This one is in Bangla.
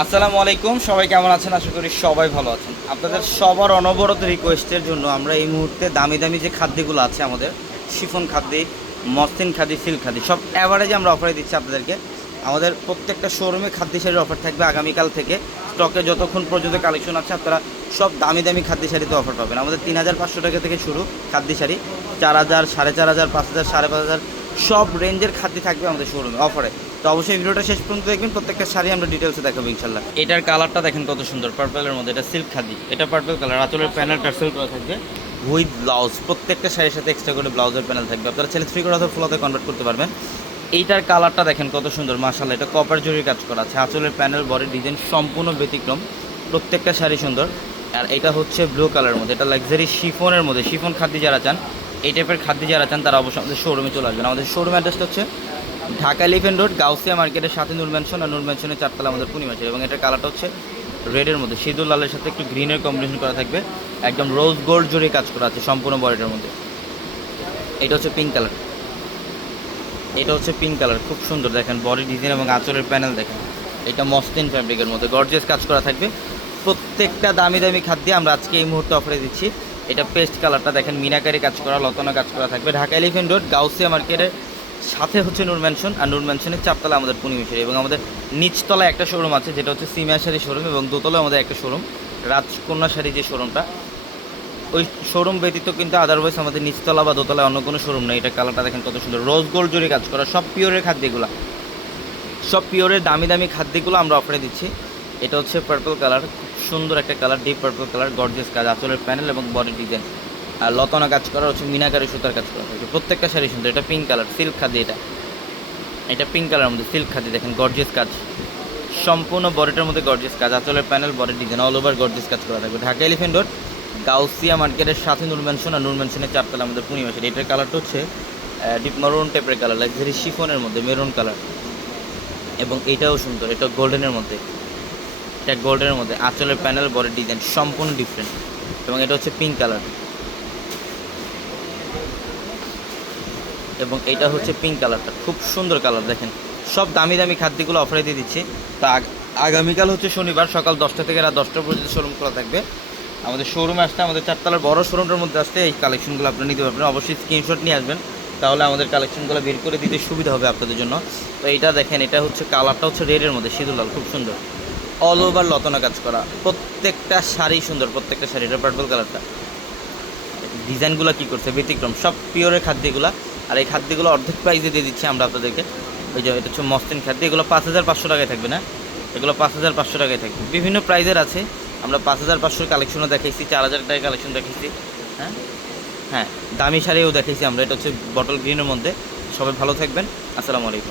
আসসালামু আলাইকুম, সবাই কেমন আছেন? আশা করি সবাই ভালো আছেন। আপনাদের সবার অনবরত রিকোয়েস্টের জন্য আমরা এই মুহূর্তে দামি দামি যে খাদ্যগুলো আছে আমাদের, শিফন খাদ্য মসলিন খাদি সিল্ক খাদি সব অ্যাভারেজে আমরা অফারে দিচ্ছি আপনাদেরকে। আমাদের প্রত্যেকটা শোরুমে খাদ্য শাড়ির অফার থাকবে আগামীকাল থেকে। স্টকে যতক্ষণ পর্যন্ত কালেকশন আছে, আপনারা সব দামি দামি খাদ্য শাড়িতে অফার পাবেন। আমাদের তিন হাজার পাঁচশো টাকা থেকে শুরু খাদ্য শাড়ি। চার হাজার, সাড়ে চার হাজার, পাঁচ হাজার, সাড়ে পাঁচ হাজার, সব রেঞ্জের খাদ্য থাকবে আমাদের শোরুমে অফারে তো অবশ্যই ভিডিওটা শেষ পর্যন্ত দেখবেন প্রত্যেকটা শাড়ি আমরা ডিটেলসে দেখাবো ইনশাল্লাহ এটার কালারটা দেখেন কত সুন্দর পার্পেলের মধ্যে এটা সিল্ক খাদি এটা পার্পেল কালার আঁচলের প্যানেল টার্সেল করা থাকবে। উইথ ব্লাউজ প্রত্যেকটা শাড়ির সাথে এক্সট্রা করে ব্লাউজের প্যানেল থাকবে। আপনারা ছেলে থ্রি করে অথবা ফুলাতে কনভার্ট করতে পারবেন। এইটার কালারটা দেখেন কত সুন্দর মাশাল্লাহ এটা কপার জরির কাজ করা আছে। আঁচলের প্যানেল বডি ডিজাইন সম্পূর্ণ ব্যতিক্রম প্রত্যেকটা শাড়ি সুন্দর। আর এটা হচ্ছে ব্লু কালারের মধ্যে এটা লাক্সারি শিফনের মধ্যে শিফন খাদ্য যারা চান এই টাইপের খাদ্য যারা চান তারা অবশ্যই আমাদের শোরুমে চলে আসবেন। আমাদের শোরুম অ্যাড্রেসটা হচ্ছে ঢাকা এলিফেন্ট রোড, গাউসিয়া মার্কেটের সাথে নূর ম্যানশন আর নূর ম্যানশনের চারতলা আমাদের পূর্ণিমাসের এবং এটার কালারটা হচ্ছে রেডের মধ্যে। সিঁদুর লালের সাথে একটু গ্রিনের কম্বিনেশন করা থাকবে। একদম রোজ গোল্ড জুড়ে কাজ করা আছে সম্পূর্ণ বডিটার মধ্যে। এটা হচ্ছে পিঙ্ক কালার এটা হচ্ছে পিঙ্ক কালার খুব সুন্দর দেখেন বডি ডিজাইন এবং আঁচলের প্যানেল দেখেন। এটা মসলিন ফ্যাব্রিকের মধ্যে। গর্জিয়াস কাজ করা থাকবে। প্রত্যেকটা দামি দামি খাদ্য আমরা আজকে এই মুহূর্তে অফারে দিচ্ছি। এটা পেস্ট কালারটা দেখেন, মিনাকারি কাজ করা, লতনা কাজ করা থাকবে। ঢাকা এলিফেন্ট রোড, গাউসিয়া মার্কেটের সাথে হচ্ছে নূর ম্যানশন আর নূর ম্যানশনের চারতলা আমাদের পূর্ণিমেশ্বরী এবং আমাদের নিচতলায় একটা শোরুম আছে, যেটা হচ্ছে সিমিয়া শাড়ি শোরুম এবং দোতলায় আমাদের একটা শোরুম রাজকন্যা শাড়ি যে শোরুমটা ওই শোরুম ব্যতীত কিন্তু আদারওয়াইজ আমাদের নিচতলা বা দোতলায় অন্য কোনো শোরুম নেই। এটা কালারটা দেখেন কত সুন্দর। রোজ গোল্ড জুড়ে কাজ করা, সব পিওরের খাদ্যগুলো। সব পিওরের দামি দামি খাদ্যগুলো আমরা অফারে দিচ্ছি। এটা হচ্ছে পার্পল কালার খুব সুন্দর একটা colour deep purple colour gorgeous কাজ, আঁচলের প্যানেল এবং বডি ডিজাইন আর লতনা কাজ করা হচ্ছে মিনাকারি সুতার কাজ করা। থাকে প্রত্যেকটা শাড়ি সুন্দর, এটা পিঙ্ক কালার সিল্ক খাদি এটা। এটা পিঙ্ক কালারের মধ্যে সিল্ক খাদি, দেখেন গর্জিয়াস কাজ। সম্পূর্ণ বডিটার মধ্যে গর্জিয়াস কাজ, আঁচলের panel body design all over gorgeous কাজ করা থাকবে। ঢাকা এলিফেন্ট রোড গাউসিয়া মার্কেটের সাথে নূর আর নূর চারতলা আমাদের পূর্ণিমাসের এটার কালারটা হচ্ছে ডিপ মারুন টাইপের কালার লাক্সারি শিফনের মধ্যে মেরুন কালার এবং এটাও সুন্দর, এটা গোল্ডেনের মধ্যে। এটা গোল্ডেনের মধ্যে, আঁচলের প্যানেল বডি ডিজাইন সম্পূর্ণ ডিফারেন্ট এবং এটা হচ্ছে পিঙ্ক কালার এবং এটা হচ্ছে পিঙ্ক কালারটা খুব সুন্দর কালার দেখেন। সব দামি দামি খাদ্যগুলো অফারে দিয়ে দিচ্ছি। তা আগ- আগামীকাল হচ্ছে শনিবার, সকাল দশটা থেকে রাত দশটা পর্যন্ত শোরুম খোলা থাকবে। আমাদের শোরুমে আসতে আমাদের চারতলার বড় শোরুমটার মধ্যে আসতে এই কালেকশনগুলো আপনি নিতে পারবেন। অবশ্যই স্ক্রিনশট নিয়ে আসবেন। তাহলে আমাদের কালেকশনগুলো বের করে দিতে সুবিধা হবে আপনাদের জন্য। তো এটা দেখেন, এটা হচ্ছে কালারটা হচ্ছে রেডের মধ্যে লাল, খুব সুন্দর। অল ওভার লতনা কাজ করা। প্রত্যেকটা শাড়ি সুন্দর, প্রত্যেকটা শাড়ি, এটা পার্পল কালারটা ডিজাইনগুলো কী করছে? ব্যতিক্রম, সব পিওরের খাদ্যগুলো আর এই খাদ্যগুলো অর্ধেক প্রাইজে দিয়ে দিচ্ছি আমরা আপনাদেরকে। ওই যে এটা হচ্ছে মস্তিন খাদ্য, এগুলো পাঁচ হাজার পাঁচশো টাকায় থাকবে না? এগুলো পাঁচ হাজার পাঁচশো টাকায় থাকবে। বিভিন্ন প্রাইজের আছে। আমরা পাঁচ হাজার পাঁচশোর কালেকশনও দেখাইছি, চার হাজার টাকার কালেকশন দেখাইছি হ্যাঁ? হ্যাঁ দামি শাড়িও দেখাইছি আমরা। এটা হচ্ছে বটল গ্রিনের মধ্যে। সবাই ভালো থাকবেন। আসসালামু আলাইকুম।